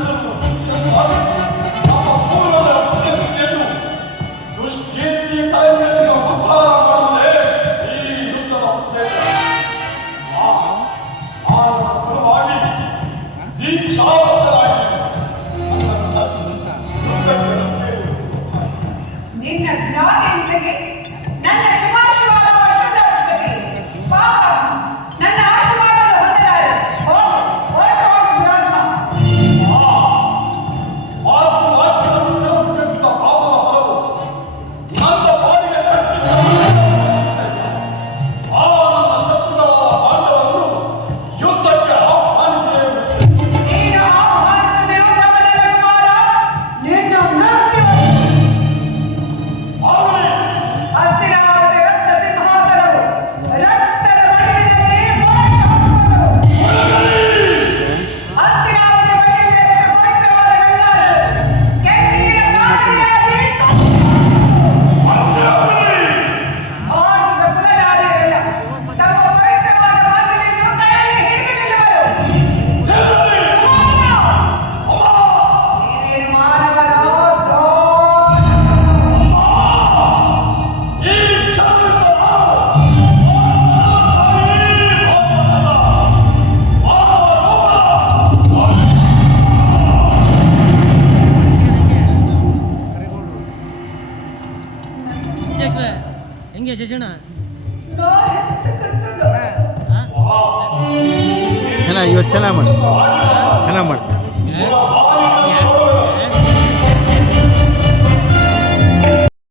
tanto ಹೆಂಗೆ ಶಶಣ ಚೆನ್ನಾಗಿ ಇವತ್ತು ಚೆನ್ನಾಗಿ ಮಾಡ್ತಾರೆ ಚೆನ್ನಾಗಿ ಮಾಡ್ತಾರೆ